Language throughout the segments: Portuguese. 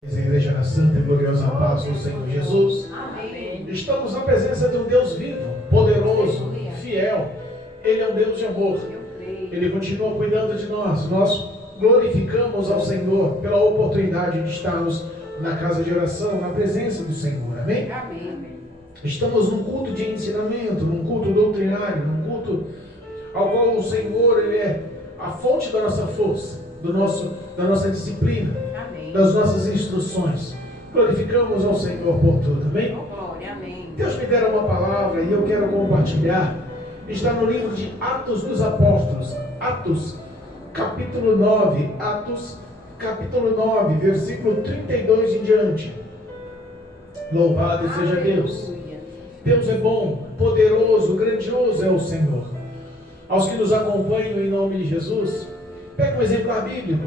Igreja na santa e gloriosa paz do Senhor Jesus. Amém. Estamos na presença de um Deus vivo, poderoso, fiel. Ele é um Deus de amor. Ele continua cuidando de nós. Nós glorificamos ao Senhor pela oportunidade de estarmos na casa de oração, na presença do Senhor. Amém? Amém. Estamos num culto de ensinamento, num culto doutrinário, num culto ao qual o Senhor ele é a fonte da nossa força, da nossa disciplina, Amém. das nossas instruções. Glorificamos ao Senhor por tudo, amém? Oh, glória, amém. Deus me dera uma palavra e eu quero compartilhar. Está no livro de Atos dos Apóstolos, Atos, capítulo 9, Atos, capítulo 9, versículo 32 em diante. Louvado seja Deus. Deus é bom, poderoso, grandioso é o Senhor. Aos que nos acompanham em nome de Jesus, pega um exemplar bíblico,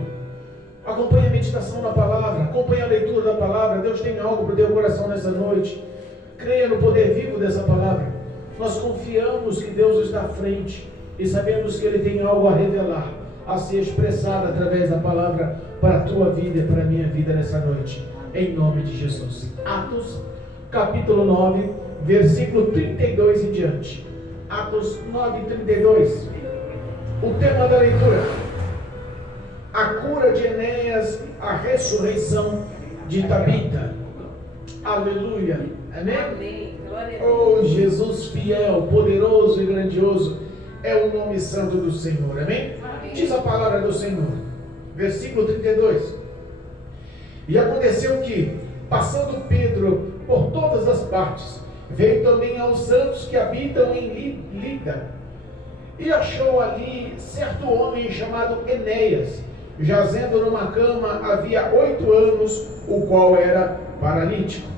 acompanhe a meditação na palavra, acompanhe a leitura da palavra. Deus tem algo para o teu coração nessa noite. Creia no poder vivo dessa palavra. Nós confiamos que Deus está à frente e sabemos que Ele tem algo a revelar, a ser expressado através da palavra para a tua vida e para a minha vida nessa noite, em nome de Jesus. Atos, capítulo 9, versículo 32 em diante. Atos 9, 32. O tema da leitura: a cura de Enéas, a ressurreição de Tabita. Aleluia. Amém? Amém. Glória a Oh, Deus. Jesus fiel, poderoso e grandioso é o nome santo do Senhor. Amém? Amém. Diz a palavra do Senhor. Versículo 32. E aconteceu que, passando Pedro por todas as partes, veio também aos santos que habitam em Lida, e achou ali certo homem chamado Enéas, jazendo numa cama havia 8 anos, o qual era paralítico.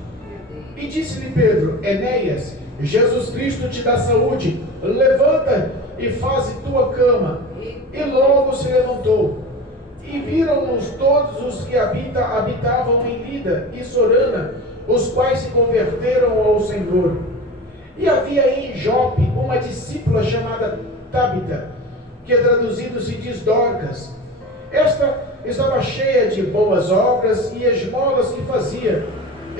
E disse-lhe Pedro: Enéas, Jesus Cristo te dá saúde, levanta e faze tua cama. E logo se levantou. E viram-nos todos os que habitavam em Lida e Sorana, os quais se converteram ao Senhor. E havia em Jope uma discípula chamada Tabita, que traduzido se diz Dorcas. Esta estava cheia de boas obras e esmolas que fazia.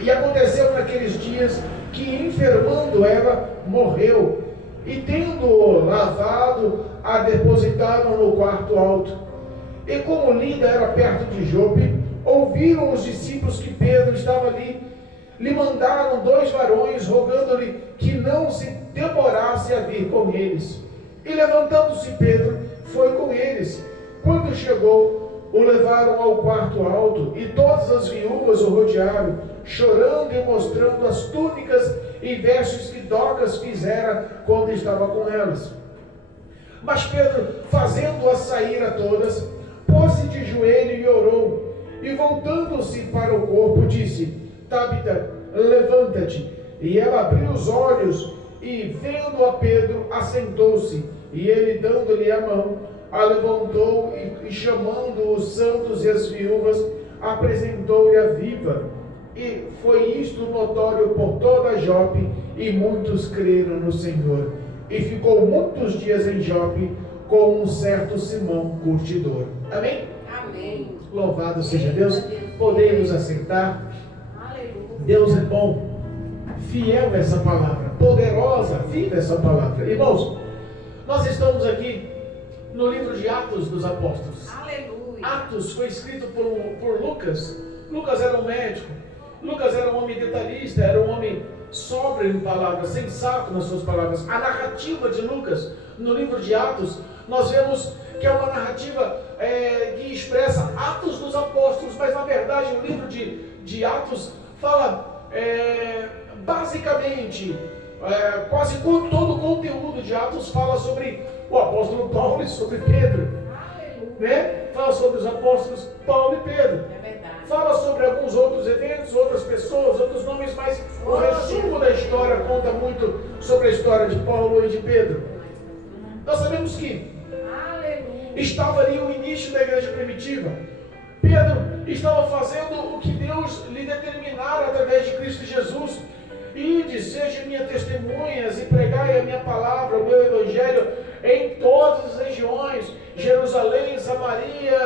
E aconteceu naqueles dias que, enfermando ela, morreu. E tendo-o lavado, a depositaram no quarto alto. E como Lida era perto de Jope, ouviram os discípulos que Pedro estava ali. Lhe mandaram 2 varões, rogando-lhe que não se demorasse a vir com eles. E levantando-se Pedro, foi com eles. Quando chegou, o levaram ao quarto alto, e todas as viúvas o rodearam, chorando e mostrando as túnicas e vestes que Dorcas fizera quando estava com elas. Mas Pedro, fazendo-as sair a todas, pôs-se de joelho e orou, e voltando-se para o corpo, disse: Tabita, levanta-te. E ela abriu os olhos, e vendo a Pedro, assentou-se, e ele, dando-lhe a mão, a levantou, e chamando os santos e as viúvas, apresentou-lhe a viva. E foi isto notório por toda Jope, e muitos creram no Senhor. E ficou muitos dias em Jope com um certo Simão curtidor. Amém? Amém. Louvado seja Deus. Podemos aceitar. Aleluia. Deus é bom, fiel essa palavra, poderosa, viva essa palavra. Irmãos, nós estamos aqui no livro de Atos dos Apóstolos. Aleluia. Atos foi escrito por Lucas. Lucas era um médico. Lucas era um homem detalhista, era um homem sóbrio em palavras, sensato nas suas palavras. A narrativa de Lucas no livro de Atos, nós vemos que é uma narrativa que expressa Atos dos Apóstolos, mas na verdade o livro de Atos fala basicamente, quase todo o conteúdo de Atos fala sobre o apóstolo Paulo e sobre Pedro, né? Fala sobre os apóstolos Paulo e Pedro. É verdade. Fala sobre alguns outros eventos, outras pessoas, outros nomes, mas o resumo da história conta muito sobre a história de Paulo e de Pedro. Nós sabemos que Aleluia. estava ali o início da igreja primitiva. Pedro estava fazendo o que Deus lhe determinara através de Cristo Jesus. Ide, sejam minhas testemunhas e pregai a minha palavra, o meu evangelho em todas as regiões, Jerusalém, Samaria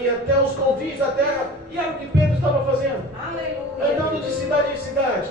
e até os confins da terra. E era o que Pedro estava fazendo. cidade,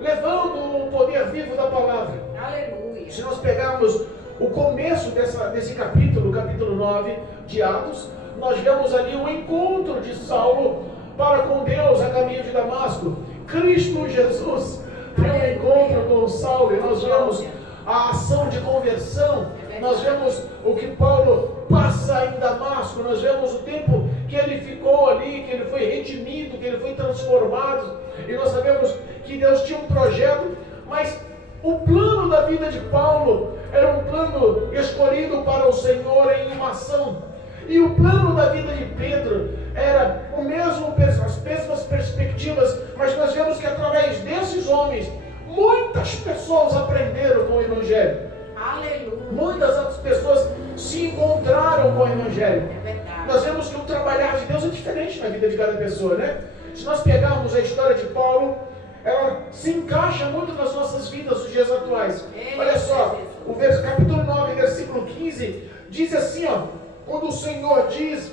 levando o poder vivo da palavra. Aleluia. Se nós pegarmos o começo desse capítulo, capítulo 9 de Atos, nós vemos ali o encontro de Saulo para com Deus a caminho de Damasco. Cristo Jesus tem um encontro com Saulo e nós vemos a ação de conversão. Nós vemos o que Paulo passa em Damasco, nós vemos o tempo que ele ficou ali, que ele foi redimido, que ele foi transformado, e nós sabemos que Deus tinha um projeto, mas o plano da vida de Paulo era um plano escolhido para o Senhor em uma ação, e o plano da vida de Pedro era o mesmo, as mesmas perspectivas, mas nós vemos que através desses homens, muitas pessoas aprenderam com o Evangelho. Aleluia. Muitas outras pessoas se encontraram com o Evangelho. É verdade. Nós vemos que o trabalhar de Deus é diferente na vida de cada pessoa, né? Se nós pegarmos a história de Paulo, ela se encaixa muito nas nossas vidas nos dias atuais. Olha só, o capítulo 9, versículo 15, diz assim, ó, quando o Senhor diz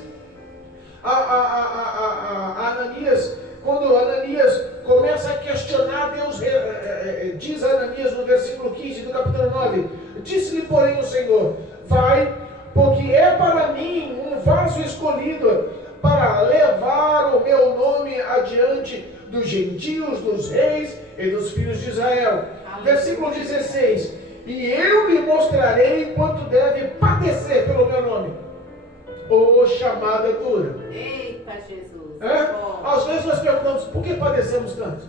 a Ananias, quando Ananias começa a questionar Deus, diz a Ananias no versículo 15 do capítulo 9, disse-lhe porém o Senhor, vai, porque é para mim um vaso escolhido para levar o meu nome adiante dos gentios, dos reis e dos filhos de Israel. Versículo 16, e eu lhe mostrarei quanto deve padecer pelo meu nome. Ô chamada dura. Eita Jesus. Às vezes nós perguntamos, por que padecemos tanto?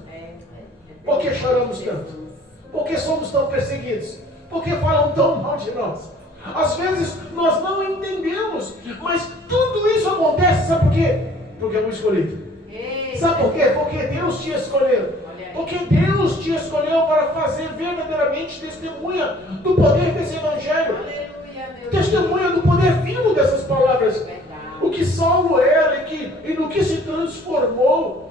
Por que choramos tanto? Por que somos tão perseguidos? Por que falam tão mal de nós? Às vezes nós não entendemos, mas tudo isso acontece, sabe por quê? Porque é um escolhido. Sabe por quê? Porque Deus te escolheu. Porque Deus te escolheu para fazer verdadeiramente testemunha do poder desse Evangelho. Testemunha do poder vivo dessas palavras. O que Saulo era e no que se transformou.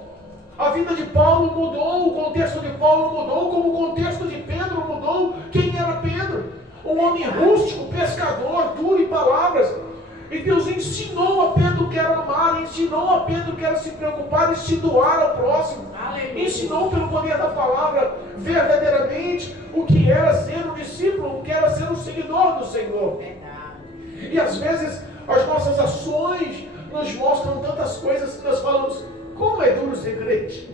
A vida de Paulo mudou, o contexto de Paulo mudou, como o contexto de Pedro mudou. Quem era Pedro? Um homem rústico, pescador, duro em palavras. E Deus ensinou a Pedro que era amar, ensinou a Pedro que era se preocupar e se doar ao próximo. Aleluia. Ensinou pelo poder da palavra verdadeiramente o que era ser um discípulo, o que era ser um seguidor do Senhor. Verdade. E às vezes as nossas ações nos mostram tantas coisas que nós falamos, como é duro ser crente.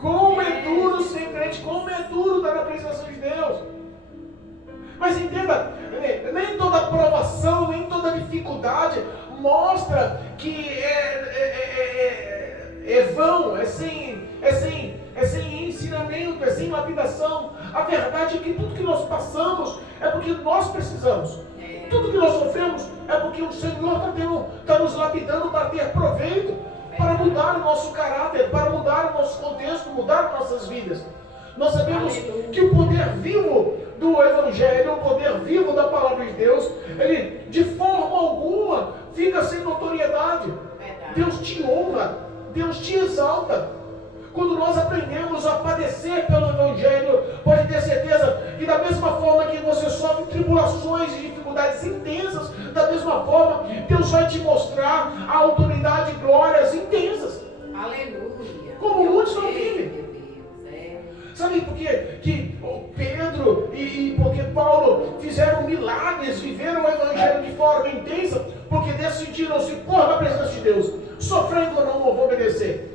Como é duro ser crente, como é duro estar na presença de Deus. Mas entenda, nem toda provação, nem toda dificuldade mostra que é vão, é sem ensinamento, é sem lapidação. A verdade é que tudo que nós passamos é porque nós precisamos. Tudo que nós sofremos é porque o Senhor está nos lapidando para ter proveito, para mudar o nosso caráter, para mudar o nosso contexto, mudar nossas vidas. Nós sabemos que o poder vivo do Evangelho, o poder vivo da Palavra de Deus, ele de forma alguma fica sem notoriedade. Deus te honra, Deus te exalta. Quando nós aprendemos a padecer pelo Evangelho, pode ter certeza que da mesma forma que você sofre tribulações e dificuldades intensas, da mesma forma Deus vai te mostrar a autoridade e glórias intensas. Aleluia. Como muitos não vivem. Sabe por quê? Que Pedro e porque Paulo fizeram milagres, viveram o Evangelho de forma intensa, porque decidiram se pôr na presença de Deus, sofrendo ou não, eu vou obedecer.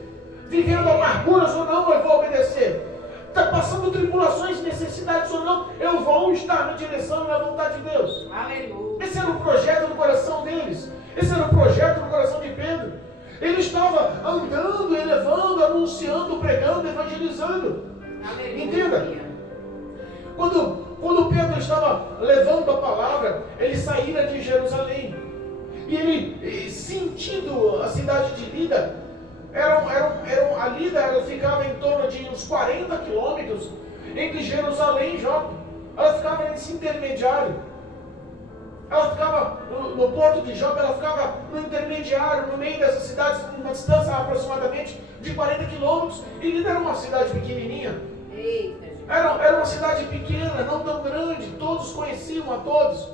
Vivendo amarguras ou não, eu vou obedecer. Está passando tribulações, necessidades ou não, eu vou estar na direção e na vontade de Deus. Aleluia. Esse era o projeto do coração deles. Esse era o projeto do coração de Pedro. Ele estava andando, elevando, anunciando, pregando, evangelizando. Aleluia. Entenda? Quando Pedro estava levando a palavra, ele saíra de Jerusalém. E ele, sentindo a cidade de Lida, a Lida ficava em torno de uns 40 quilômetros entre Jerusalém e Jope. Ela ficava nesse intermediário. Ela ficava no porto de Jope, ela ficava no intermediário, no meio dessas cidades, uma distância aproximadamente de 40 quilômetros. E Lida era uma cidade pequenininha. Era uma cidade pequena, não tão grande, todos conheciam a todos.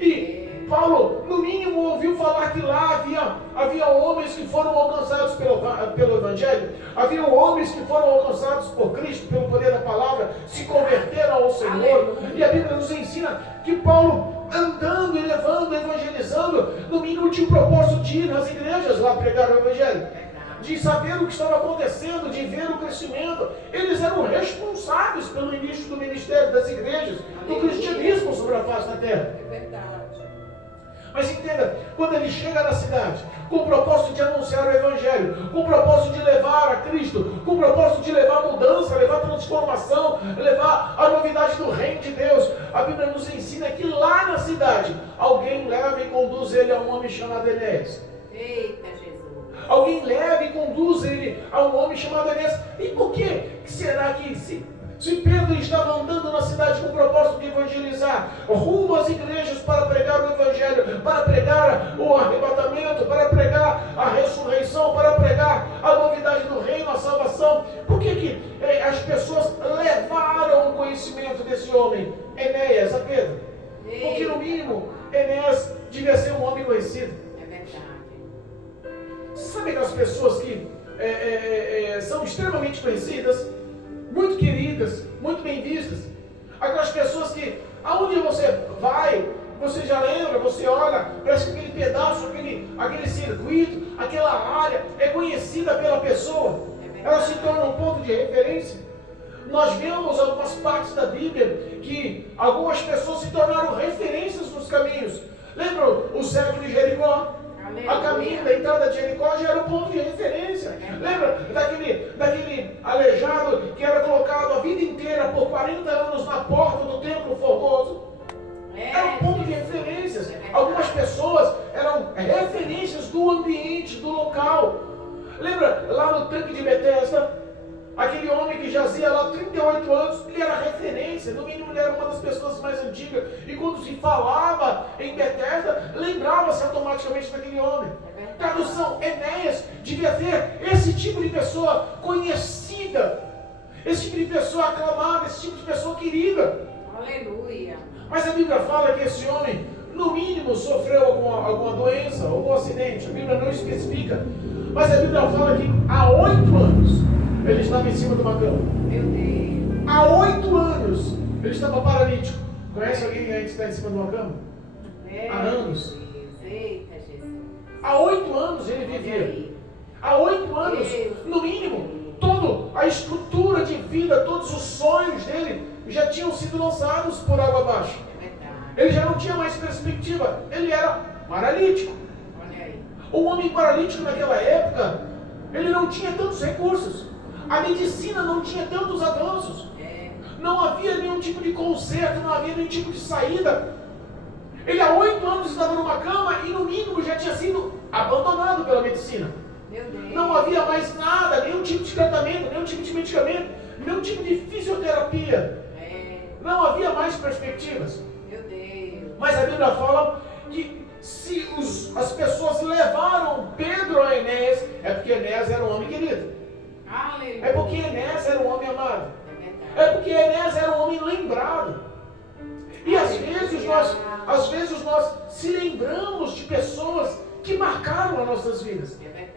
E Paulo, no mínimo, ouviu falar que lá havia homens que foram alcançados pelo Evangelho, havia homens que foram alcançados por Cristo, pelo poder da palavra, se converteram ao Senhor. E a Bíblia nos ensina que Paulo, andando e levando, evangelizando, no mínimo tinha o propósito de ir nas igrejas lá pregar o Evangelho, de saber o que estava acontecendo, de ver o crescimento. Eles eram responsáveis pelo início do ministério das igrejas, do cristianismo sobre a face da terra. É verdade. Mas entenda, quando ele chega na cidade, com o propósito de anunciar o Evangelho, com o propósito de levar a Cristo, com o propósito de levar mudança, levar transformação, levar a novidade do reino de Deus, a Bíblia nos ensina que lá na cidade, alguém leva e conduz ele a um homem chamado Enéas. Eita, Jesus. Alguém leva e conduz ele a um homem chamado Enéas. E por que será que se Pedro estava andando na cidade com o propósito de evangelizar, rumo às igrejas para pregar o Evangelho, para pregar o arrebatamento, para pregar a ressurreição, para pregar a novidade do reino, a salvação, por que as pessoas levaram o conhecimento desse homem, Enéas, a Pedro? Porque no mínimo, Enéas devia ser um homem conhecido. É verdade. Sabe aquelas pessoas que são extremamente conhecidas, muito queridas, muito bem vistas? Aquelas pessoas que, aonde você vai, você já lembra, você olha, parece que aquele pedaço, aquele circuito, aquela área é conhecida pela pessoa. Ela se torna um ponto de referência. Nós vemos algumas partes da Bíblia que algumas pessoas se tornaram referências nos caminhos. Lembra o cego de Jericó? A caminho da entrada de Jericó já era um ponto de referência. Lembra daquele aleijado que era colocado a vida inteira por 40 anos na porta do templo formoso? Era um ponto de referências. Algumas pessoas eram referências do ambiente, do local. Lembra lá no tanque de Betesda? Aquele homem que jazia lá 38 anos, ele era referência, no mínimo ele era uma das pessoas mais antigas. E quando se falava em Betesda, lembrava-se automaticamente daquele homem. Tradução, Enéas devia ter esse tipo de pessoa conhecida, esse tipo de pessoa aclamada, esse tipo de pessoa querida. Aleluia. Mas a Bíblia fala que esse homem, no mínimo, sofreu alguma doença, algum acidente. A Bíblia não especifica. Mas a Bíblia fala que há 8 anos ele estava em cima de uma cama. Meu Deus. Há 8 anos ele estava paralítico. Conhece alguém aí que está em cima de uma cama? Há anos. Eita, Jesus. Há 8 anos ele vivia. Há 8 anos, no mínimo, toda a estrutura de vida, todos os sonhos dele já tinham sido lançados por água abaixo. É verdade. Ele já não tinha mais perspectiva. Ele era paralítico. Olha aí. O homem paralítico naquela época, ele não tinha tantos recursos. A medicina não tinha tantos avanços. Não havia nenhum tipo de conserto, não havia nenhum tipo de saída. Ele há 8 anos estava numa cama e no mínimo já tinha sido abandonado pela medicina. Meu Deus. Não havia mais nada, nenhum tipo de tratamento, nenhum tipo de medicamento, nenhum tipo de fisioterapia. Não havia mais perspectivas. Meu Deus. Mas a Bíblia fala que se as pessoas levaram Pedro a Enéas, é porque Enéas era um homem querido. Aleluia. É porque Enéas era um homem amado. É verdade. É porque Enéas era um homem lembrado. E às vezes nós se lembramos de pessoas que marcaram as nossas vidas. É verdade.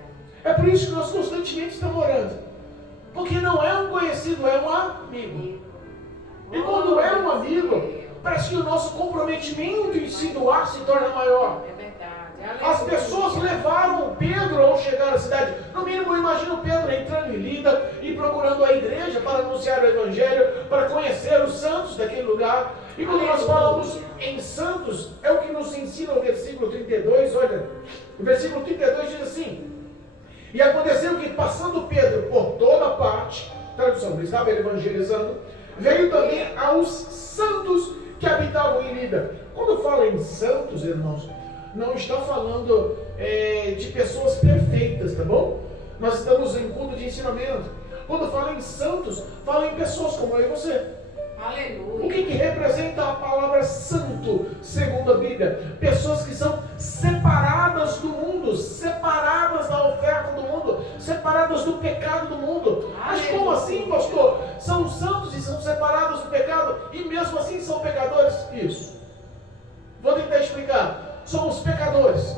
É por isso que nós constantemente estamos orando. Porque não é um conhecido, é um amigo. E quando é um amigo, parece que o nosso comprometimento em se doar se torna maior. É verdade. As pessoas levaram Pedro ao chegar à cidade. No mínimo, eu imagino Pedro entrando em Lida e procurando a igreja para anunciar o Evangelho, para conhecer os santos daquele lugar. E quando nós falamos em santos, é o que nos ensina o versículo 32. Olha, o versículo 32 diz assim: e aconteceu que, passando Pedro por toda parte, tradução, ele estava evangelizando, veio também aos santos que habitavam em Lida. Quando fala em santos, irmãos, não está falando de pessoas perfeitas, tá bom? Nós estamos em culto de ensinamento. Quando fala em santos, fala em pessoas como eu e você. Aleluia. O que representa a palavra santo, segundo a Bíblia? Pessoas que são separadas do mundo, separadas da oferta do mundo, separadas do pecado do mundo. Mas como assim, pastor? São santos e são separados do pecado e mesmo assim são pecadores? Isso. Vou tentar explicar. somos pecadores.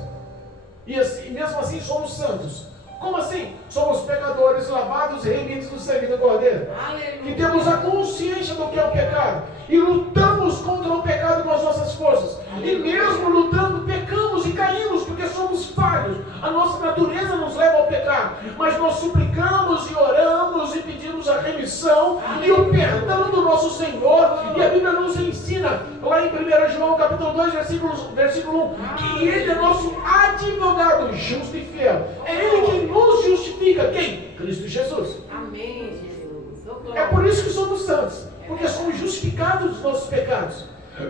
E assim, mesmo assim somos santos. Como assim? Somos pecadores lavados e remidos do sangue do Cordeiro. Aleluia. Que temos a consciência do que é o pecado. E lutamos contra o pecado com as nossas forças. E mesmo lutando, pecamos e caímos, porque somos falhos. A nossa natureza nos leva ao pecado. Mas nós suplicamos e oramos e pedimos a remissão e o perdão do nosso Senhor. E a Bíblia nos ensina, lá em 1 João capítulo 2, versículo 1, que Ele é nosso advogado justo e fiel. É Ele que nos justifica. Quem? Cristo Jesus. Amém, Jesus. Oh, É glória. por isso que somos santos, porque somos justificados dos nossos pecados.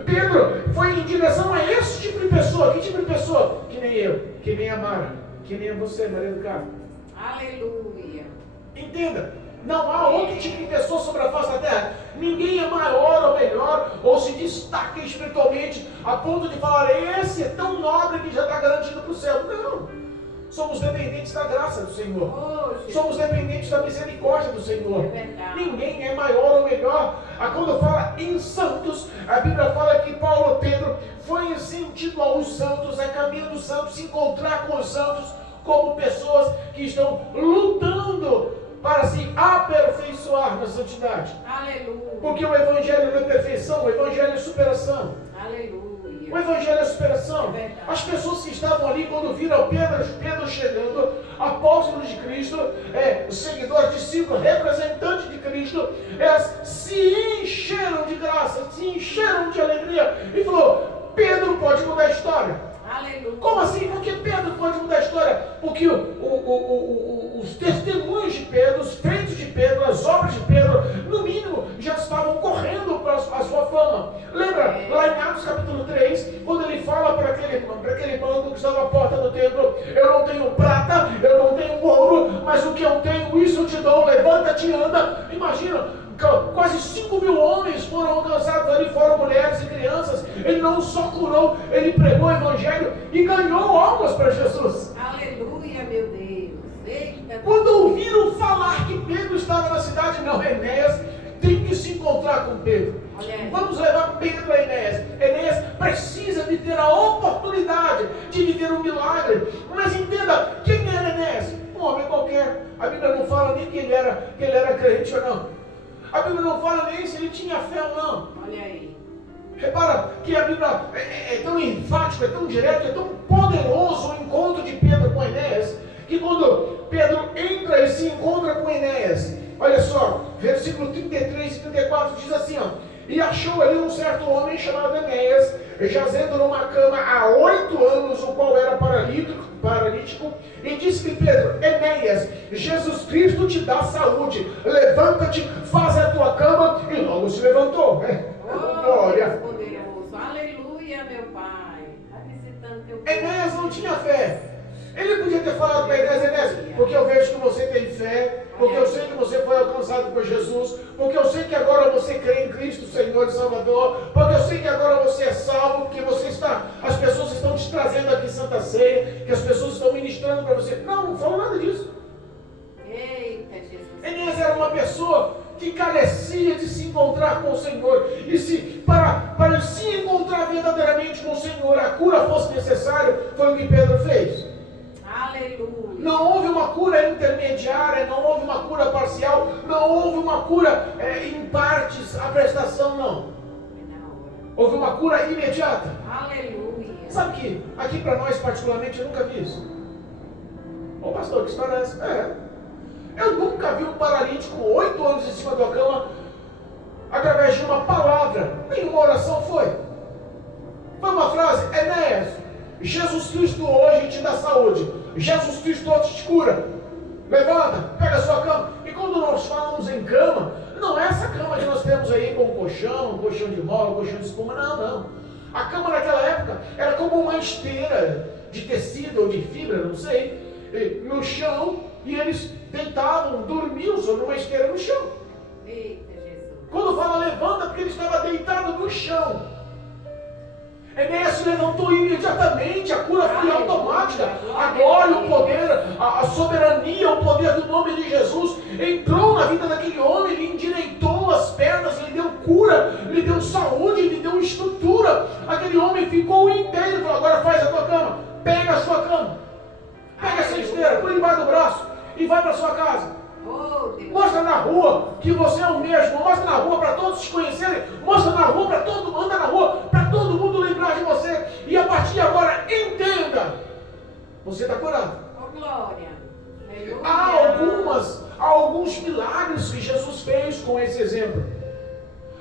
Pedro foi em direção a esse tipo de pessoa. Que tipo de pessoa? Que nem eu, que nem a Mara, que nem você, Maria do Carmo. Aleluia. Entenda, não há outro tipo de pessoa sobre a face da terra. Ninguém é maior ou melhor, ou se destaca espiritualmente, a ponto de falar, esse é tão nobre que já está garantido para o céu. Não. Somos dependentes da graça do Senhor. Oh, Jesus. Somos dependentes da misericórdia do Senhor. É verdade. Ninguém é maior ou melhor. Quando fala em santos, a Bíblia fala que Paulo Pedro foi em sentido aos santos, a caminho dos santos, se encontrar com os santos como pessoas que estão lutando para se aperfeiçoar na santidade. Aleluia. Porque o Evangelho não é perfeição, o Evangelho é superação. Aleluia. O Evangelho é superação. É verdade. As pessoas que estavam ali, quando viram Pedro chegando, apóstolos de Cristo, seguidores, discípulos, representantes de Cristo, elas se encheram de graça, se encheram de alegria e falou, Pedro pode mudar a história. Aleluia. Como assim? Porque Pedro pode mudar a história? Porque os testemunhos de Pedro, os feitos de Pedro, as obras de Pedro, no mínimo, já estavam correndo para a sua fama. Lembra, lá em Atos capítulo 3, quando ele fala para aquele banco que estava à porta do templo, eu não tenho prata, eu não tenho ouro, mas o que eu tenho, isso eu te dou, levanta-te e anda. Imagina, quase 5.000 homens foram alcançados ali, foram mulheres e crianças. Ele não só curou, ele pregou o Evangelho e ganhou almas para Jesus. Aleluia, meu Deus. Eita. Quando ouviram falar que Pedro estava na cidade, não, Enéas tem que se encontrar com Pedro. Olha aí. Vamos levar Pedro a Enéas. Enéas precisa de ter a oportunidade de viver um milagre. Mas entenda, quem era Enéas? Um homem qualquer. A Bíblia não fala nem que ele era crente ou não. A Bíblia não fala nem se ele tinha fé ou não. Olha aí. Repara que a Bíblia é tão enfático, é tão direto, é tão poderoso o encontro de Pedro com Enéas, que quando Pedro entra e se encontra com Enéas, olha só, versículo 33 e 34 diz assim, ó, e achou ali um certo homem chamado Enéas, jazendo numa cama há 8 anos, o qual era paralítico, e disse-lhe Pedro, Enéas, Jesus Cristo te dá saúde, levanta-te, faz a tua cama, e logo se levantou. Oh, Glória. Deus poderoso. Aleluia, meu Pai. Está visitando teu povo. Enéas não tinha fé. Ele podia ter falado para Enéas, porque eu vejo que você tem fé, porque eu sei que você foi alcançado por Jesus, porque eu sei que agora você crê em Cristo, Senhor e Salvador, porque eu sei que agora você é salvo, porque as pessoas estão te trazendo aqui Santa Ceia, que as pessoas estão ministrando para você. Não falou nada disso. Eita, Jesus. Enéas era uma pessoa que carecia de se encontrar com o Senhor, e para se encontrar verdadeiramente com o Senhor, a cura fosse necessária, foi o que Pedro fez. Aleluia. Não houve uma cura intermediária, não houve uma cura parcial, não houve uma cura em partes, a prestação não. É na hora. Houve uma cura imediata. Aleluia. Sabe que aqui para nós particularmente eu nunca vi isso. Ô pastor, que história é essa? Eu nunca vi um paralítico 8 anos em cima da cama através de uma palavra, nenhuma oração foi. Foi uma frase, Enéas, Jesus Cristo hoje te dá saúde. Jesus Cristo hoje te cura. Levanta, pega a sua cama. E quando nós falamos em cama, não é essa cama que nós temos aí com colchão de mola, colchão de espuma. Não. A cama naquela época era como uma esteira de tecido ou de fibra, não sei, no chão, e eles deitavam, dormiam sobre uma esteira no chão. Eita, Jesus. Quando fala levanta, porque ele estava deitado no chão. Enéas se levantou imediatamente, a cura foi automática. A glória, o poder, a soberania, o poder do nome de Jesus entrou na vida daquele homem, ele endireitou as pernas, lhe deu cura, lhe deu saúde, lhe deu estrutura. Aquele Aquele homem ficou inteiro e falou: agora faz a tua cama, pega a sua cama, pega essa esteira, põe embaixo do braço e vai para sua casa. Mostra na rua que você é o mesmo, mostra na rua para todos te conhecerem, mostra na rua para todo mundo, anda na rua para todo mundo lembrar de você. E a partir de agora, entenda, você está curado. Glória. Há alguns milagres que Jesus fez com esse exemplo.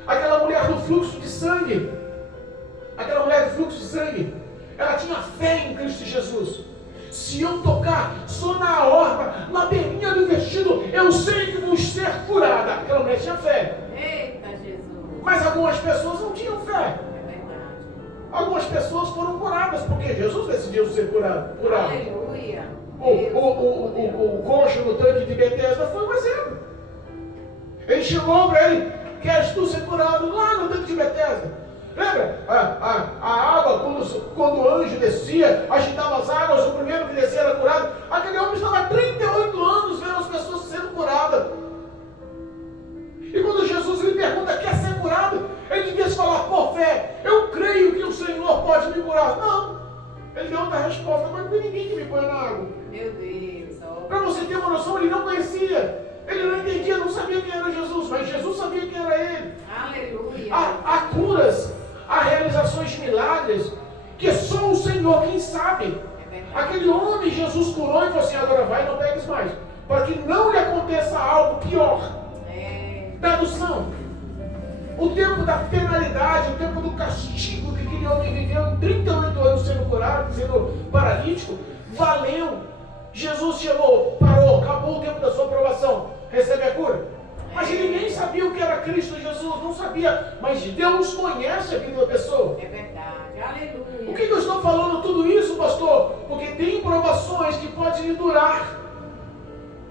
Aquela mulher do fluxo de sangue, ela tinha fé em Cristo Jesus. Se eu tocar só na orla, na beirinha do vestido, eu sei que vou ser curada. Aquela mulher tinha fé. Eita, Jesus. Mas algumas pessoas não tinham fé. É verdade. Algumas pessoas foram curadas porque Jesus decidiu ser curado. Aleluia. O coxo no tanque de Betesda foi um exemplo. Ele chegou para ele: queres tu ser curado? Lá no tanque de Betesda. Lembra? A água, quando o anjo descia, agitava as águas, o primeiro que descia era curado. Aquele homem estava há 38 anos vendo as pessoas sendo curadas. E quando Jesus lhe pergunta: quer ser curado? Ele devia falar: por fé, eu creio que o Senhor pode me curar. Não. Ele deu outra resposta: mas não tem ninguém que me põe na água. Meu Deus. Para você ter uma noção, ele não conhecia. Ele não entendia, não sabia quem era Jesus, mas Jesus sabia quem era ele. Aleluia. Há curas, há realizações de milagres, que só o Senhor quem sabe. Aquele homem Jesus curou e falou assim: agora vai, não pegues mais, para que não lhe aconteça algo pior. Tradução: o tempo da penalidade, o tempo do castigo que aquele homem viveu em 38 anos sendo curado, sendo paralítico, valeu. Jesus chegou, parou, acabou o tempo da sua aprovação, recebe a cura. Mas ele nem sabia o que era Cristo Jesus, não sabia. Mas Deus conhece a vida da pessoa. É verdade, aleluia. Por que eu estou falando tudo isso, pastor? Porque tem provações que podem durar.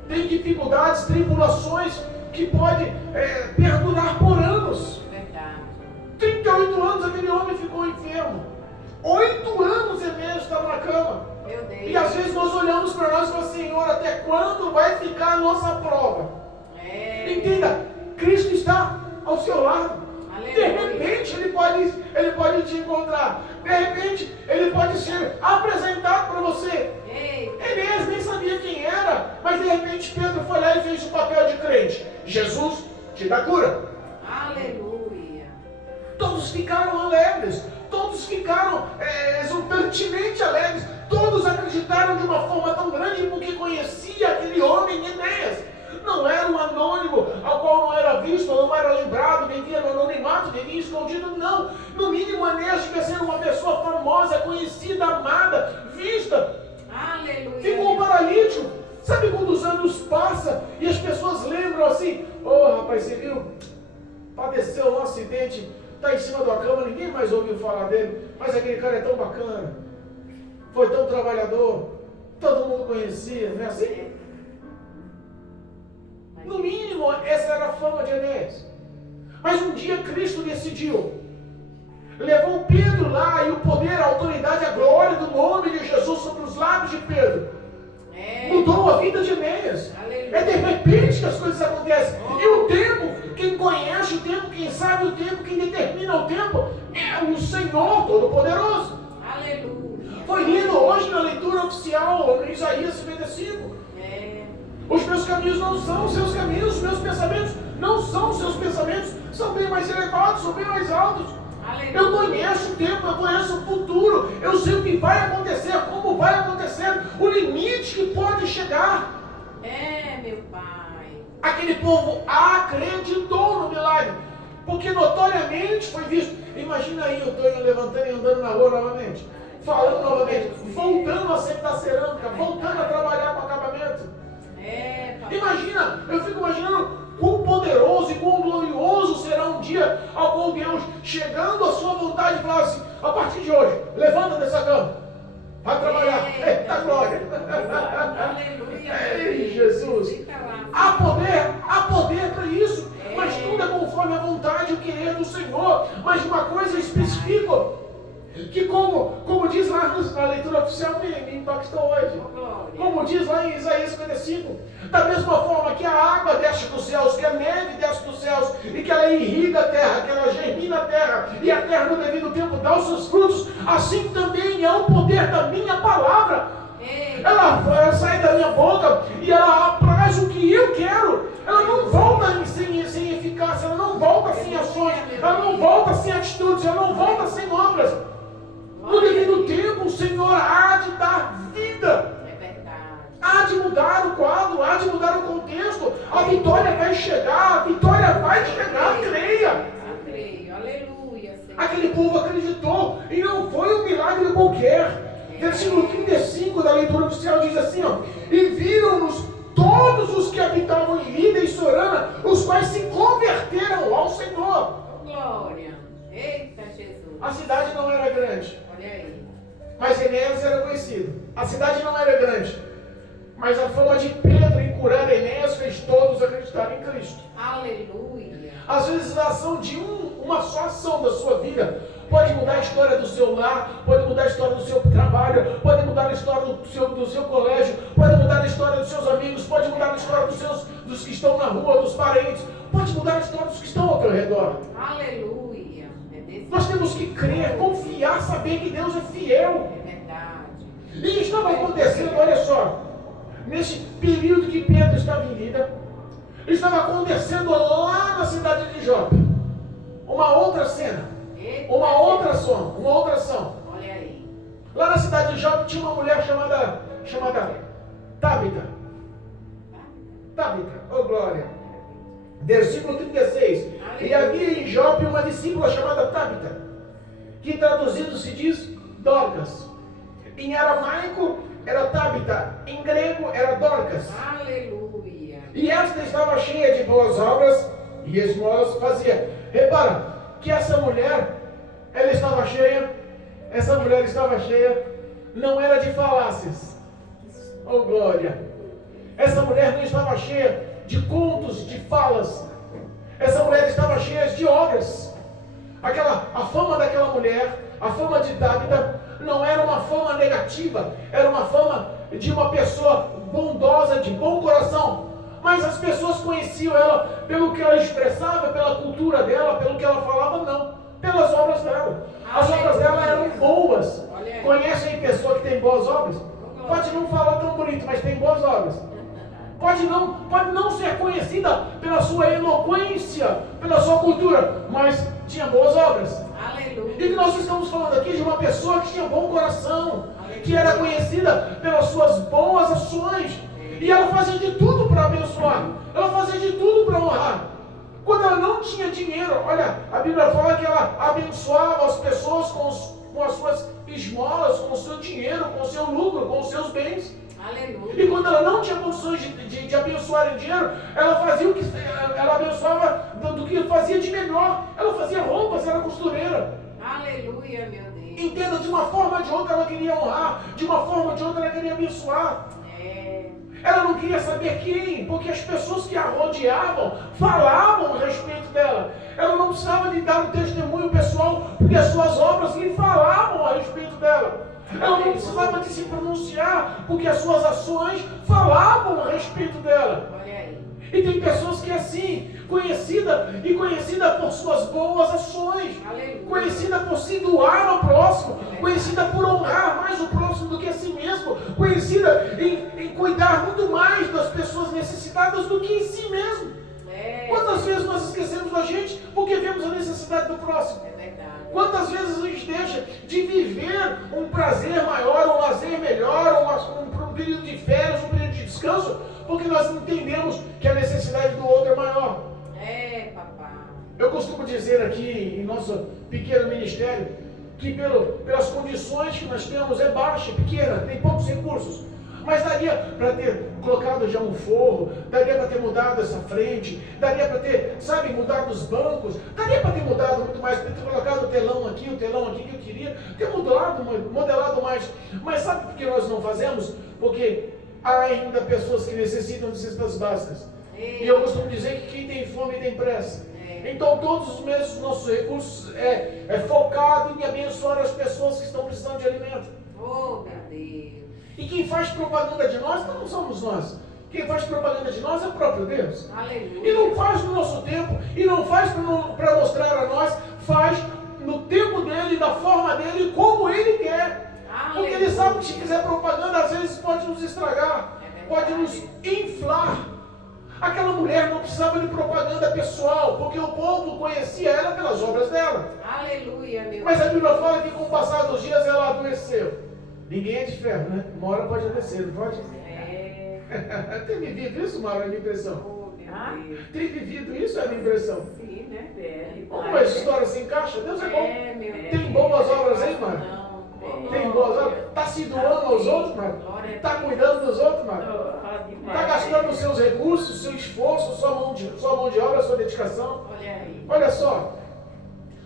Tem dificuldades, tribulações que podem perdurar por anos. É verdade. 38 anos aquele homem ficou enfermo. 8 anos e meio estava na cama. Meu Deus. E às vezes nós olhamos para nós e falamos: Senhor, até quando vai ficar a nossa prova? Entenda, Cristo está ao seu lado. Aleluia. De repente ele pode te encontrar. De repente ele pode ser apresentado para você. Elias nem sabia quem era, mas de repente Pedro foi lá e fez o papel de crente. Jesus te dá cura. Aleluia. Todos ficaram alegres, todos ficaram exultantemente alegres, todos acreditaram de uma forma tão grande porque conhecia aquele homem, Enéas. Não era um anônimo ao qual não era visto, não era lembrado, vivia no anonimato, vivia escondido, não. No mínimo, Enéas devia ser uma pessoa famosa, conhecida, amada, vista. Aleluia. Ficou paralítico. Sabe quando os anos passam e as pessoas lembram assim: oh, rapaz, você viu? Padeceu um acidente, está em cima da cama, ninguém mais ouviu falar dele, mas aquele cara é tão bacana, foi tão trabalhador, todo mundo conhecia, não é assim? No mínimo, essa era a fama de Enéas. Mas um dia Cristo decidiu, levou Pedro lá, e o poder, a autoridade, a glória do nome de Jesus sobre os lábios de Pedro mudou a vida de Enéas. É de repente que as coisas acontecem. E o tempo, quem conhece o tempo, quem sabe o tempo, quem determina o tempo, é o Senhor Todo-Poderoso. Aleluia. Foi lido hoje na leitura oficial, em Isaías 55. Os meus caminhos não são os seus caminhos, os meus pensamentos não são os seus pensamentos, são bem mais elevados, são bem mais altos. Aleluia. Eu conheço o tempo, eu conheço o futuro, eu sei o que vai acontecer, como vai acontecer, o limite que pode chegar. Meu Pai. Aquele povo acreditou no milagre, porque notoriamente foi visto. Imagina aí o Tonho levantando e andando na rua novamente, falando novamente, voltando a sentar cerâmica, voltando a trabalhar com acabamento. Imagina, eu fico imaginando quão poderoso e quão glorioso será um dia ao qual Deus, chegando à sua vontade, falar assim: a partir de hoje, levanta dessa cama, vai trabalhar. Eita glória! Aleluia. Ei, Jesus! Há poder para isso, mas tudo é conforme a vontade e o querer do Senhor. Mas uma coisa especifica, que como diz lá Marcos, na leitura oficial, me impactou hoje. Glória. Como diz lá em Isaías 55, da mesma forma que a água desce dos céus, que a neve desce dos céus, e que ela irriga a terra, que ela germina a terra, e a terra no devido tempo dá os seus frutos, assim também é o poder da minha palavra. Ela sai da minha boca e ela apraz o que eu quero. Ela não volta sem eficácia, ela não volta sem ações, ela não volta sem atitudes, ela não volta sem obras. No devido tempo, o Senhor há de dar vida. É verdade. Há de mudar o quadro, há de mudar o contexto. A vitória vai chegar, a vitória vai chegar, creia. Creio. Aleluia, Senhor. Aquele povo acreditou e não foi um milagre qualquer. Versículo 35 da leitura oficial diz assim, ó: e viram-nos todos os que habitavam em Lida e Sorana, os quais se converteram ao Senhor. Glória. Eita, Jesus. A cidade não era grande, Olha aí. mas Enéas era conhecido. A cidade não era grande, mas a fama de Pedro em curar Enéas fez todos acreditarem em Cristo. Aleluia. Às vezes a ação de uma só ação da sua vida pode mudar a história do seu lar, pode mudar a história do seu trabalho, pode mudar a história do seu colégio, pode mudar a história dos seus amigos, pode mudar a história dos que estão na rua, dos parentes, pode mudar a história dos que estão ao teu redor. Aleluia. É desse Nós temos que crer, confiar, saber que Deus é fiel. É verdade. E estava acontecendo, olha só, nesse período que Pedro estava em Lida, estava acontecendo lá na cidade de Jope uma outra cena, uma outra ação. Olha aí. Lá na cidade de Jope tinha uma mulher chamada Tábita. Oh glória. Versículo 36. E havia em Jope uma discípula chamada Tábita, que traduzido se diz Dorcas. Em aramaico era Tábita, em grego era Dorcas. Aleluia. E esta estava cheia de boas obras e esmolas fazia. Repara que essa mulher estava cheia, não era de falácias. Oh glória! Essa mulher não estava cheia de contos, de falas. Essa mulher estava cheia de obras. A fama daquela mulher, a fama de Tábita, não era uma fama negativa, era uma fama de uma pessoa bondosa, de bom coração. Mas as pessoas conheciam ela pelo que ela expressava, pela cultura dela, pelo que ela falava, não. Pelas obras dela. As obras dela eram boas. Conhecem pessoa que tem boas obras? Pode não falar tão bonito, mas tem boas obras. Pode não ser conhecida pela sua eloquência, pela sua cultura, mas tinha boas obras. Aleluia. E nós estamos falando aqui de uma pessoa que tinha bom coração, que era conhecida pelas suas boas ações. E ela fazia de tudo para abençoar. Ela fazia de tudo para honrar. Quando ela não tinha dinheiro, olha, a Bíblia fala que ela abençoava as pessoas com as suas esmolas, com o seu dinheiro, com o seu lucro, com os seus bens. Aleluia. E quando ela não tinha condições de abençoar em dinheiro, ela fazia o que ela abençoava do que fazia de melhor. Ela fazia roupas, era costureira. Aleluia, meu Deus. Entenda, de uma forma ou de outra ela queria honrar, de uma forma ou de outra ela queria abençoar. Ela não queria saber quem, porque as pessoas que a rodeavam falavam a respeito dela. Ela não precisava de dar um testemunho pessoal, porque as suas obras lhe falavam a respeito dela. Ela não precisava de se pronunciar, porque as suas ações falavam a respeito dela. Olha aí. E tem pessoas que é assim, conhecida por suas boas ações, Aleluia. conhecida por se doar ao próximo, conhecida por honrar mais o próximo do que a si mesmo, conhecida em cuidar muito mais das pessoas necessitadas do que em si mesmo. Quantas vezes nós esquecemos da gente porque vemos a necessidade do próximo? É verdade. Quantas vezes a gente deixa de viver um prazer maior, um lazer melhor, um período de férias, um período de descanso, porque nós entendemos que a necessidade do outro é maior. Papai. Eu costumo dizer aqui em nosso pequeno ministério que pelas condições que nós temos é baixa, pequena, tem poucos recursos. Mas daria para ter colocado já um forro, daria para ter mudado essa frente, daria para ter, mudado os bancos, daria para ter mudado muito mais, para ter colocado o telão aqui que eu queria, ter modelado mais. Mas sabe por que nós não fazemos? Porque há ainda pessoas que necessitam de cestas básicas. E eu costumo dizer que quem tem fome tem pressa. Então todos os meses os nossos recursos é focado em abençoar as pessoas que estão precisando de alimento. Oh, meu Deus. E quem faz propaganda de nós não somos nós. Quem faz propaganda de nós é o próprio Deus. Aleluia. E não faz no nosso tempo, e não faz para mostrar a nós, faz no tempo dele, da forma dele, como ele quer. Porque ele sabe que se fizer propaganda, às vezes pode nos estragar, pode nos inflar. Aquela mulher não precisava de propaganda pessoal, porque o povo conhecia ela pelas obras dela. Aleluia, meu Mas a Deus. Bíblia fala que com o passar dos dias ela adoeceu. Ninguém é de ferro, né? Uma hora pode adoecer, não pode? Tem vivido isso, Mauro? É a minha impressão. Oh, meu Deus. Tem vivido isso, é a minha impressão. Sim, né? Como essa história se encaixa? Deus é bom. meu Deus. Tem boas obras aí, Mário? Não, Tem boas obras? Está se doando aos outros, Mário? Está cuidando dos outros, Mário? Está gastando os seus recursos, seu esforço, sua mão de obra, sua dedicação? Olha aí. Olha só.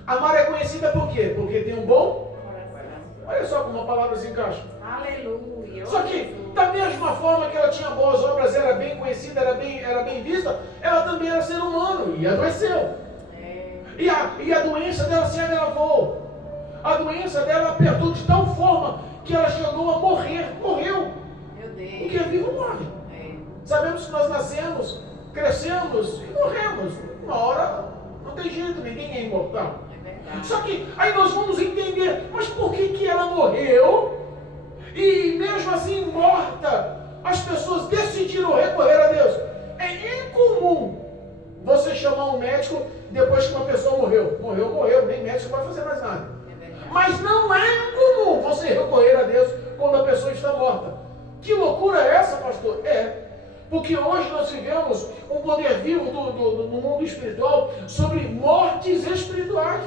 A Mara é conhecida por quê? Porque tem um bom... Olha só como a palavra se encaixa. Aleluia. Só que, da mesma forma que ela tinha boas obras, era bem conhecida, era bem vista, ela também era ser humano e adoeceu. E a doença dela se agravou. A doença dela apertou de tal forma que ela chegou a morrer. Morreu. Meu Deus. Porque vivo morre. Sabemos que nós nascemos, crescemos e morremos. Uma hora não tem jeito, ninguém é imortal. Só que aí nós vamos entender, mas por que ela morreu? E mesmo assim morta, as pessoas decidiram recorrer a Deus. É incomum você chamar um médico depois que uma pessoa morreu. Morreu, nem médico vai fazer mais nada. Mas não é incomum você recorrer a Deus quando a pessoa está morta. Que loucura é essa, pastor? Porque hoje nós vivemos um poder vivo no mundo espiritual sobre mortes espirituais.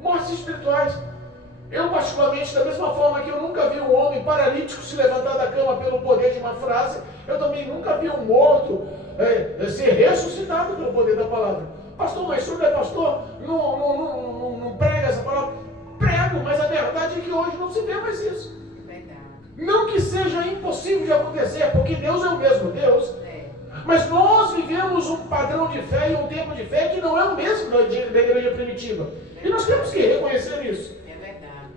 Mortes espirituais. Eu, particularmente, da mesma forma que eu nunca vi um homem paralítico se levantar da cama pelo poder de uma frase, eu também nunca vi um morto ser ressuscitado pelo poder da palavra. Pastor, mas o senhor não é pastor? Não prega essa palavra? Prego, mas a verdade é que hoje não se vê mais isso. Não que seja impossível de acontecer, porque Deus é o mesmo Deus. Mas nós vivemos um padrão de fé e um tempo de fé que não é o mesmo da igreja primitiva. E nós temos que reconhecer isso.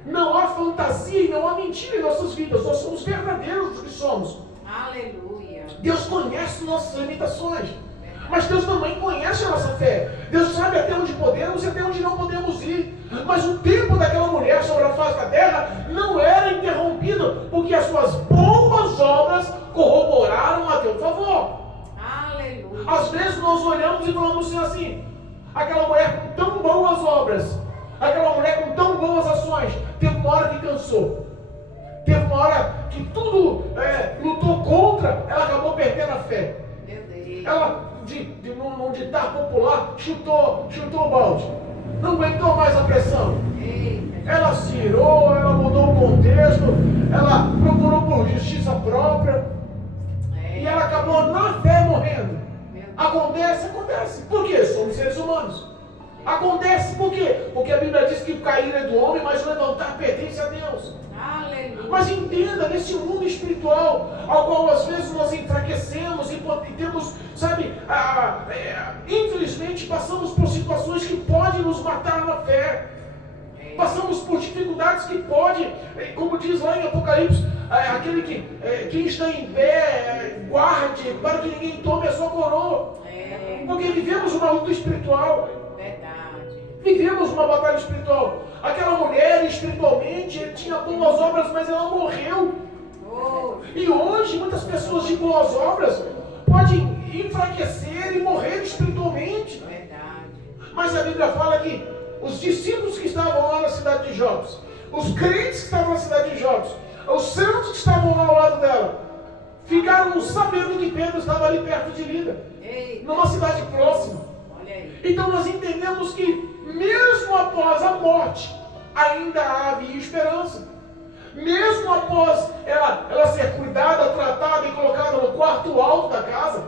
Não há fantasia e não há mentira em nossas vidas. Nós somos verdadeiros do que somos. Aleluia. Deus conhece nossas limitações. Mas Deus também conhece a nossa fé. Deus sabe até onde podemos e até onde não podemos ir. Mas o tempo daquela mulher sobre a face da terra não era interrompido, porque as suas boas obras corroboraram a teu favor. Aleluia. Às vezes nós olhamos e falamos assim, aquela mulher com tão boas obras, aquela mulher com tão boas ações, teve uma hora que cansou. Teve uma hora que tudo lutou contra, ela acabou perdendo a fé. Meu Deus. Ela, num ditar popular, chutou o balde. Não aguentou mais a pressão. Eita. Ela se irou, ela mudou o contexto, ela procurou por justiça própria. E ela acabou na fé morrendo. Acontece. Por quê? Somos seres humanos. Acontece por quê? Porque a Bíblia diz que o cair é do homem, mas o levantar pertence a Deus. Aleluia. Mas entenda, nesse mundo espiritual, ao qual às vezes nós enfraquecemos e temos, sabe, infelizmente passamos por situações que podem nos matar na fé. Passamos por dificuldades que podem, como diz lá em Apocalipse, aquele quem está em pé, guarde, para que ninguém tome a sua coroa. Porque vivemos uma luta espiritual. Verdade. Vivemos uma batalha espiritual. Aquela mulher, espiritualmente, tinha boas obras, mas ela morreu. Oh. E hoje, muitas pessoas de boas obras podem enfraquecer e morrer espiritualmente. Verdade. Mas a Bíblia fala que os discípulos que estavam lá na cidade de Jopes, os crentes que estavam na cidade de Jopes, os santos que estavam lá ao lado dela, ficaram sabendo que Pedro estava ali perto de Lida, numa cidade próxima. Olha aí. Então nós entendemos que mesmo após a morte, ainda havia esperança. Mesmo após ela ser cuidada, tratada e colocada no quarto alto da casa.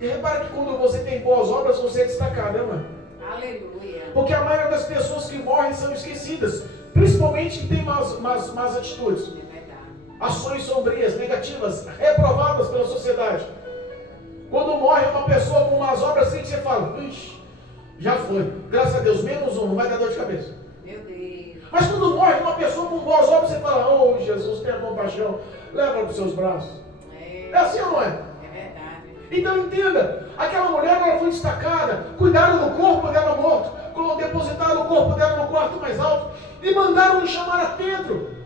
E repara que quando você tem boas obras, você é destacado, né, mano? Aleluia. Porque a maioria das pessoas que morrem são esquecidas. Principalmente que tem más atitudes. É verdade. Ações sombrias, negativas, reprovadas pela sociedade. Quando morre uma pessoa com más obras, você fala, ixi, já foi. Graças a Deus, menos um, não vai dar dor de cabeça. Meu Deus. Mas quando morre uma pessoa com boas obras, você fala, oh Jesus, tenha compaixão, leva para os seus braços. É assim ou não é? É verdade. Então entenda, aquela mulher ela foi destacada, cuidaram do corpo dela morto, depositaram o corpo dela no quarto mais alto e mandaram chamar a Pedro.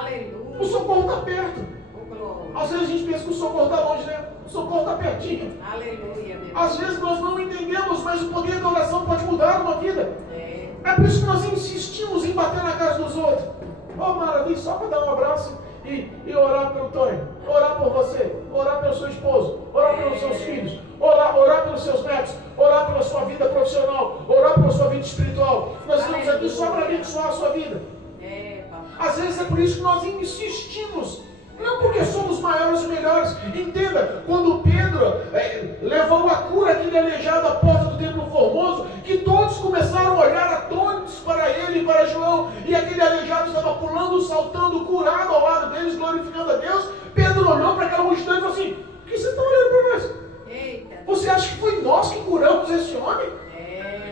Aleluia. O socorro está perto. Oh, glória. Às vezes a gente pensa que o socorro está longe, né? O socorro está pertinho. Aleluia, meu Deus. Às vezes nós não entendemos, mas o poder da oração pode mudar uma vida. É. É por isso que nós insistimos em bater na casa dos outros. Oh, maravilha, só para dar um abraço e orar pelo Tonho, orar por você, orar pelo seu esposo, orar pelos seus filhos, orar pelos seus netos, orar pela sua vida profissional, orar pela sua vida espiritual. Nós estamos aqui só para abençoar a sua vida. Às vezes é por isso que nós insistimos, não porque somos maiores e melhores. Entenda, quando Pedro levou a cura aquele aleijado à porta do templo formoso, que todos começaram a olhar atônitos para ele e para João, e aquele aleijado estava pulando, saltando, curado ao lado deles, glorificando a Deus. Pedro olhou para aquela multidão e falou assim: o que vocês estão olhando para nós? Eita. Você acha que foi nós que curamos esse homem?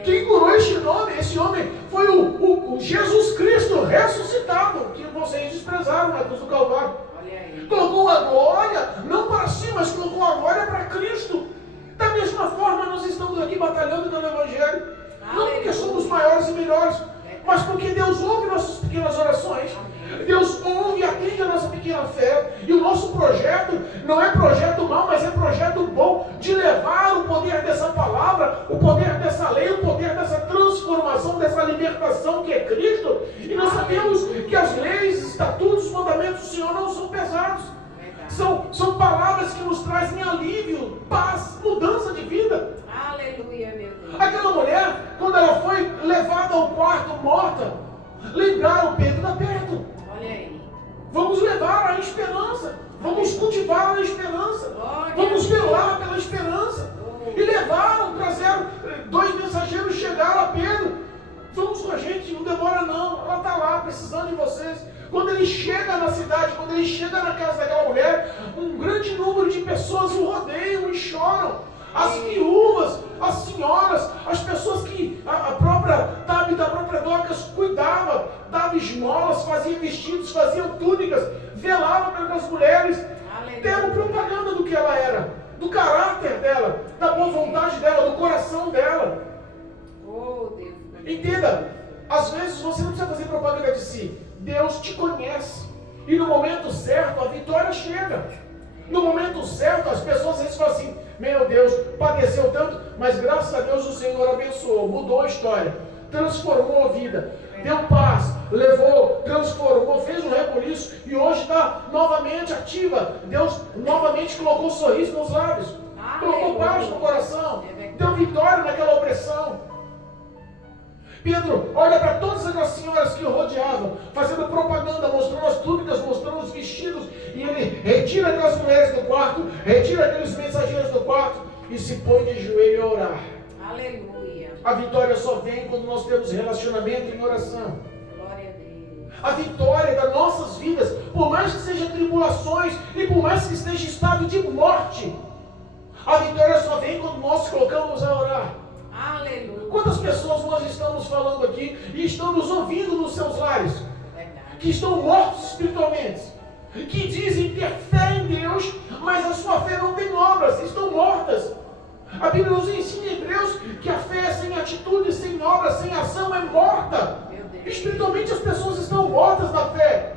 Quem curou esse homem foi o Jesus Cristo ressuscitado, que vocês desprezaram na cruz do Calvário. Olha aí. Colocou a glória, não para si, mas colocou a glória para Cristo. Da mesma forma, nós estamos aqui batalhando pelo Evangelho. Não porque somos maiores e melhores, mas porque Deus ouve nossas pequenas orações. Deus ouve e atende a nossa pequena fé. E o nosso projeto não é projeto mau, mas é projeto bom, de levar o poder dessa palavra, o poder dessa lei, o poder dessa transformação, dessa libertação que é Cristo. E nós sabemos que as leis, estatutos, mandamentos do Senhor não são pesados. São palavras que nos trazem alívio, paz, mudança de vida. Aleluia, meu Deus. Aquela mulher, quando ela foi levada ao quarto morta, lembraram Pedro da perto. Olha aí. Vamos levar a esperança. Vamos cultivar a esperança. Vamos velar pela esperança. E levaram, trazeram, 2 mensageiros chegaram a Pedro. Vamos com a gente, não demora não. Ela está lá, precisando de vocês. Quando ele chega na cidade, quando ele chega na casa daquela mulher, um grande número de pessoas o rodeiam e choram. As viúvas, as senhoras, as pessoas que a própria Tabita, a própria Dorcas cuidava, dava esmolas, fazia vestidos, fazia túnicas, velava pelas mulheres, deram propaganda do que ela era, do caráter dela, da boa vontade dela, do coração dela. Oh, Deus. Entenda, às vezes você não precisa fazer propaganda de si, Deus te conhece, e no momento certo a vitória chega. No momento certo as pessoas às vezes falam assim: meu Deus, padeceu tanto, mas graças a Deus o Senhor abençoou, mudou a história, transformou a vida, deu paz, levou, transformou, fez um rebuliço e hoje está novamente ativa. Deus novamente colocou um sorriso nos lábios, colocou paz no coração, deu vitória naquela opressão. Pedro olha para todas aquelas senhoras que o rodeavam, fazendo propaganda, mostrando as túnicas, mostrando os vestidos, e ele retira aquelas mulheres do quarto, retira aqueles mensageiros do quarto e se põe de joelho a orar. Aleluia. A vitória só vem quando nós temos relacionamento em oração. Glória a Deus. A vitória das nossas vidas, por mais que sejam tribulações e por mais que esteja em estado de morte, a vitória só vem quando nós colocamos a orar. Aleluia. Quantas pessoas nós estamos falando aqui e estão nos ouvindo nos seus lares, que estão mortos espiritualmente, que dizem ter fé em Deus, mas a sua fé não tem obras, estão mortas. A Bíblia nos ensina em Hebreus que a fé sem atitude, sem obras, sem ação é morta. Espiritualmente as pessoas estão mortas na fé,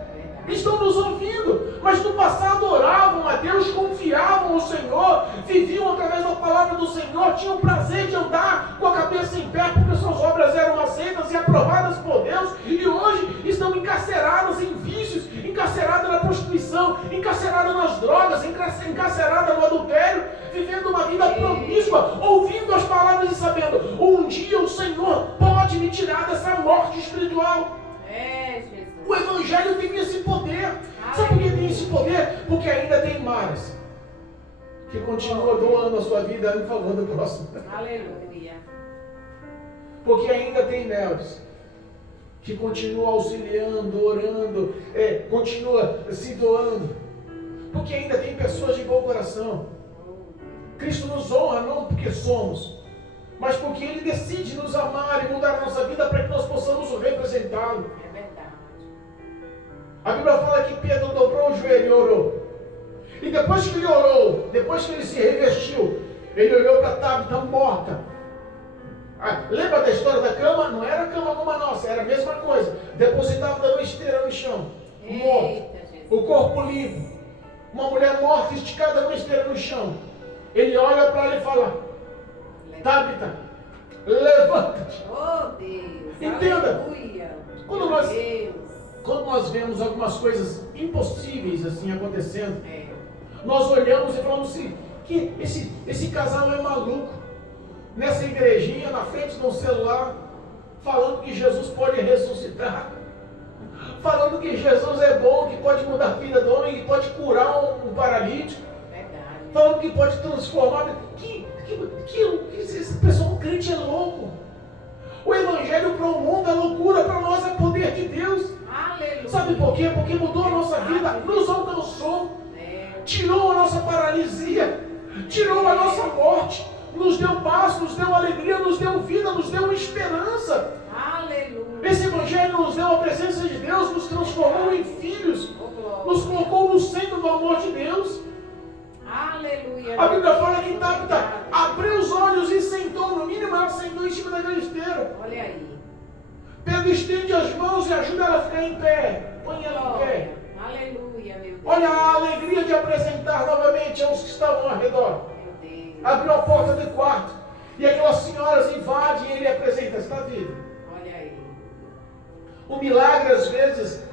estão nos ouvindo, mas no passado oravam a Deus, confiavam no Senhor, viviam através da palavra do Senhor, tinham prazer de andar com a cabeça em pé, porque suas obras eram aceitas e aprovadas por Deus, e hoje estão encarceradas em vícios, encarceradas na prostituição, encarceradas nas drogas, encarceradas no adultério, vivendo uma vida promíscua, ouvindo as palavras e sabendo: um dia o Senhor pode me tirar dessa morte espiritual. Jesus. O Evangelho tem esse poder. Sabe por que tem esse poder? Porque ainda tem mares que continuam doando a sua vida em favor do próximo. Aleluia. Porque ainda tem Neves que continua auxiliando, orando, continua se doando. Porque ainda tem pessoas de bom coração. Cristo nos honra não porque somos, mas porque Ele decide nos amar e mudar a nossa vida para que nós possamos o representá-lo. É verdade. A Bíblia fala que Pedro dobrou o joelho e orou. E depois que ele orou, depois que ele se revestiu, ele olhou para Tabita morta. Lembra da história da cama? Não era cama como a nossa, era a mesma coisa. Depositava uma esteira no chão, morta. O corpo limpo. Uma mulher morta esticada numa esteira no chão. Ele olha para ela e fala: Tabita, levanta-te. Oh Deus. Entenda. Aleluia. Quando nós vemos algumas coisas impossíveis assim acontecendo, nós olhamos e falamos assim: que esse casal é maluco. Nessa igrejinha, na frente de um celular, falando que Jesus pode ressuscitar, falando que Jesus é bom, que pode mudar a vida do homem, que pode curar um paralítico, falando que pode transformar. Esse pessoal crente é louco. O evangelho para o mundo é loucura, para nós é poder de Deus. Aleluia. Sabe por quê? Porque mudou a nossa vida, nos alcançou, tirou a nossa paralisia, tirou a nossa morte, nos deu paz, nos deu alegria, nos deu vida, nos deu esperança. Aleluia. Esse evangelho nos deu a presença de Deus, nos transformou em filhos, nos colocou no centro do amor de Deus. Aleluia. A Bíblia fala que Tabita abriu os olhos e sentou, no mínimo ela sentou em cima daquela esteira. Olha aí. Pedro estende as mãos e ajuda ela a ficar em pé. Põe ela em pé. Aleluia, meu Deus. Olha a alegria de apresentar novamente aos que estavam ao redor. Meu Deus. Abriu a porta do quarto e aquelas senhoras invadem e ele apresenta: está vivo. Olha aí. O milagre às vezes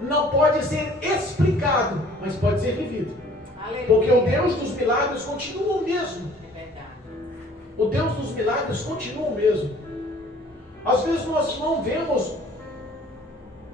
não pode ser explicado, mas pode ser vivido. Aleluia. Porque o Deus dos milagres continua o mesmo. É verdade. O Deus dos milagres continua o mesmo. Às vezes nós não vemos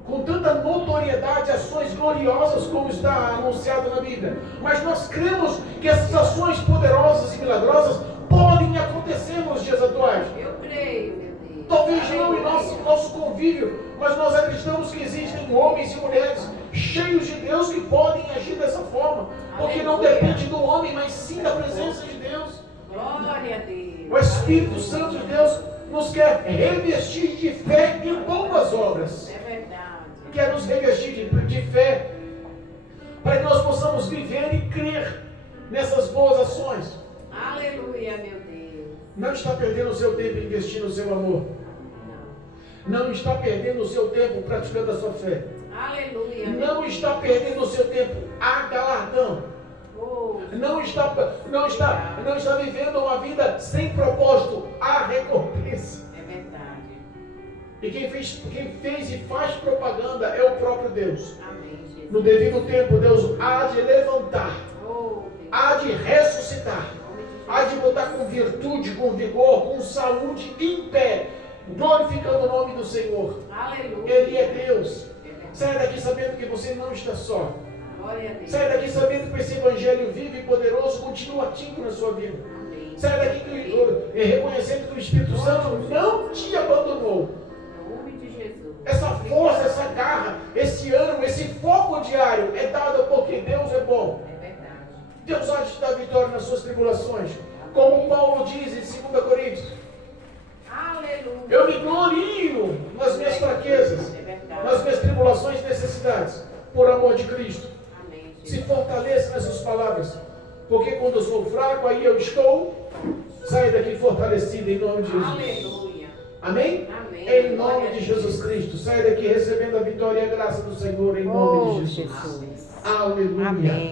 com tanta notoriedade ações gloriosas como está anunciado na Bíblia, mas nós cremos que essas ações poderosas e milagrosas podem acontecer nos dias atuais. Eu creio, meu Deus. Talvez não em nosso convívio, mas nós acreditamos que existem homens e mulheres cheios de Deus que podem agir dessa forma, porque não depende do homem, mas sim da presença de Deus. Glória a Deus. O Espírito Santo de Deus nos quer revestir de fé e boas obras. É verdade. Quer nos revestir de fé para que nós possamos viver e crer nessas boas ações. Aleluia, meu Deus. Não está perdendo o seu tempo investindo o seu amor. Não está perdendo o seu tempo praticando a sua fé. Aleluia. Não está perdendo o seu tempo a galardão. Oh. Não está vivendo uma vida sem propósito, a recompensa. É verdade. E quem fez e faz propaganda é o próprio Deus. Amém, Jesus. No devido tempo, Deus há de levantar, Oh, há de ressuscitar, há de botar com virtude, com vigor, com saúde em pé, glorificando o nome do Senhor. aleluia. Ele é Deus. É verdade. Sai daqui sabendo que você não está só. Glória a Deus. Sai daqui sabendo que esse evangelho vivo e poderoso continua ativo na sua vida. Amém. Sai daqui reconhecendo que o Espírito Santo não te abandonou. Em nome de Jesus. Essa força, essa garra, esse ânimo, esse foco diário é dado porque Deus é bom. É verdade. Deus há de te dar vitória nas suas tribulações. Como Paulo diz em 2 Coríntios: Aleluia. eu me glorio nas minhas fraquezas, É verdade. nas minhas tribulações e necessidades, por amor de Cristo. Amém, Se Jesus. fortaleça nessas palavras, porque quando eu sou fraco, aí eu estou. Sai daqui fortalecido em nome de Jesus. Aleluia. Amém? Amém. Em nome Glória de a Jesus Deus. Cristo. Sai daqui recebendo a vitória e a graça do Senhor em nome Oh, de Jesus. Jesus. Aleluia. Amém.